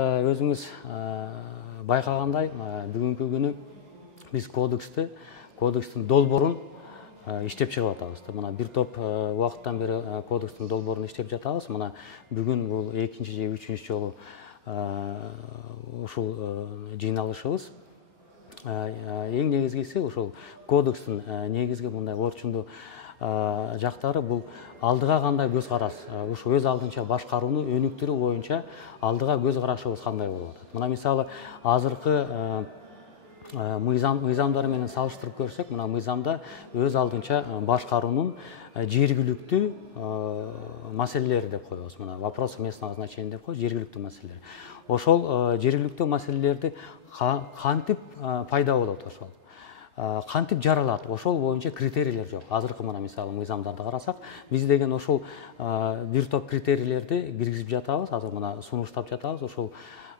Өзіңіз байқағандай, бүгінгі күні біз кодекстің долборын иштеп чыгып атабыз. Мына бир топ уақыттан бері кодекстің долборын иштеп жатабыз. Мына бүгін бұл экинчи же үчүнчү жолу ушул жыйналышыбыз. Эң негизгиси ушул кодекстің негизги мындай орчундуу жактары бул алдыга кандай көз караш, ушу өз алдынча башкарууну өнүктүрүү боюнча алдыга көз карашыбыз кандай болуп атат. Мына мисалы азыркы мыйзамдар менен салыштырып көрсөк, мына мыйзамда өз алдынча башкаруунун жергиликтүү маселелери деп коебуз. Мына вопросы местного значения деп коебуз, жергиликтүү маселелер. Ошол жергиликтүү маселелерди кантип пайда болот, ошол кантип жаралат, ошол боюнча критерийлер жок. Азыркы мына мисалы мыйзамдарды карасак, биз деген ошол бир топ критерийлерди киргизип жатабыз. Азыр мына сунуштап жатабыз ошол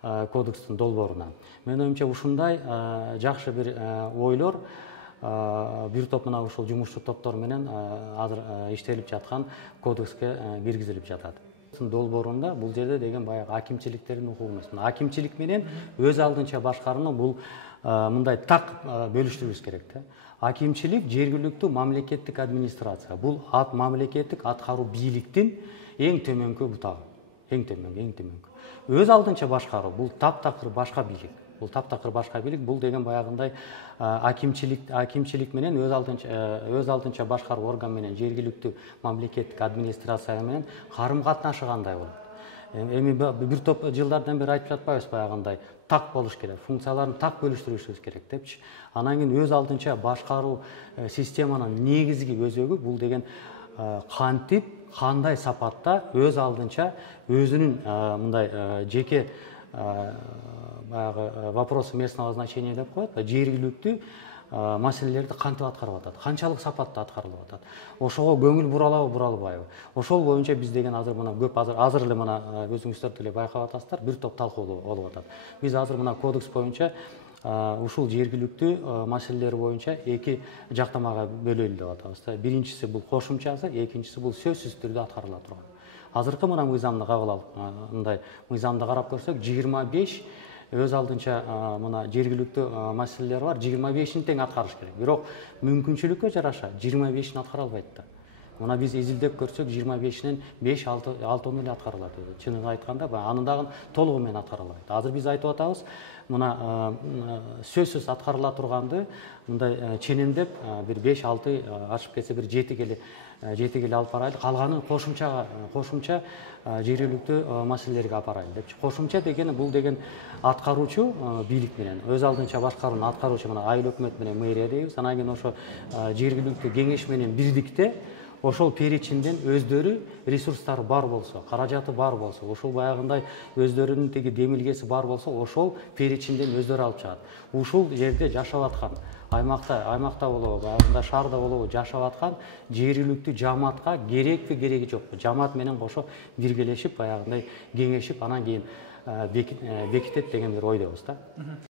кодекстин долборуна. Менин оюмча ушундай жакшы бир ойлор бир топ мына ушул жумушчу топтор менен азыр иштелип жаткан кодекске киргизилип жатат. Долборунда бул жерде деген баягы акимчиликтердин укугу эмес. Акимчилик менен өз алдынча башкарууну бул мындай так бөлүштүрүбүз керек да. Акимчилик жергиликтүү мамлекеттик администрация. Бул мамлекеттик аткаруу бийликтин эң төмөнкү бутагы. Эң төмөнкү. Өз алдынча башкаруу бул таптакыр башка бийлик. Бул деген баягындай акимчилик менен өз алдынча башкаруу орган менен жергиликтүү мамлекеттик администрация менен карым катнашы кандай болот. Эми бир топ жылдардан бери айтып жатпайбыз баягындай так болуш керек, функцияларын так бөлүштүрүшүбүз керек депчи. Анан кийин өз алдынча башкаруу системанын негизги өзөгү бул деген кантип, кандай сапатта өз алдынча өзүнүн мындай жеке баягы вопросы местного значения деп коет, жергиликтүү маселелерди кантип аткарып атат, канчалык сапатта аткарылып атат, ошого көңүл буралабы. Ошол боюнча биз деген азыр мына көп азыр эле мына өзүңүздөр деле байкап атасыздар, бир топ талкуу болуп атат. Биз азыр мына кодекс боюнча ушул жергиликтүү маселелер боюнча эки жактамага бөлөлү деп атабыз. Биринчиси бул кошумчасы, экинчиси бул сөзсүз түрдө аткарыла турган. Азыркы мына мыйзамды кабыл алып, мындай мыйзамды карап көрсөк, 25 өз алдынча мына жергиликтүү маселелер бар, 25-ин тең аткарыш керек. Бирок мүмкүнчүлүккө жараша 25-ин аткара албайт да. Мына биз изилдеп көрсөк, 25-инен 5-6 эле аткарылат. Чынын айтканда, анын дагы толугу менен аткара албайт. Азыр биз айтып атабыз, мына сөзсүз аткарыла турганды мындай ченемдеп бир 5-6 ашып кетсе бир 7 келе алып барайлы, калганын кошумча жергиликтүү маселелерге апарайлы депчи. Кошумча дегени бул деген аткаруучу бийлик менен өз алдынча башкарууну аткаруучу мына айыл өкмөт менен мэрия дейбиз. Анан кийин ошо жергиликтүү кеңеш менен бирдикте ошол перечинден өздөрү ресурстары бар болсо, каражаты бар болсо, ошол баягындай өздөрүнүн тиги демилгеси бар болсо, ошол перечинден өздөрү алып чыгат. Ушул жерде жашап аткан аймакта болобу, баягындай шаарда болобу жашап аткан жергиликтүү жамаатка керекпи, кереги жокпу? Жамаат менен кошо биргелешип, баягындай кеңешип, анан кийин бекитет деген бир ойдобуз да.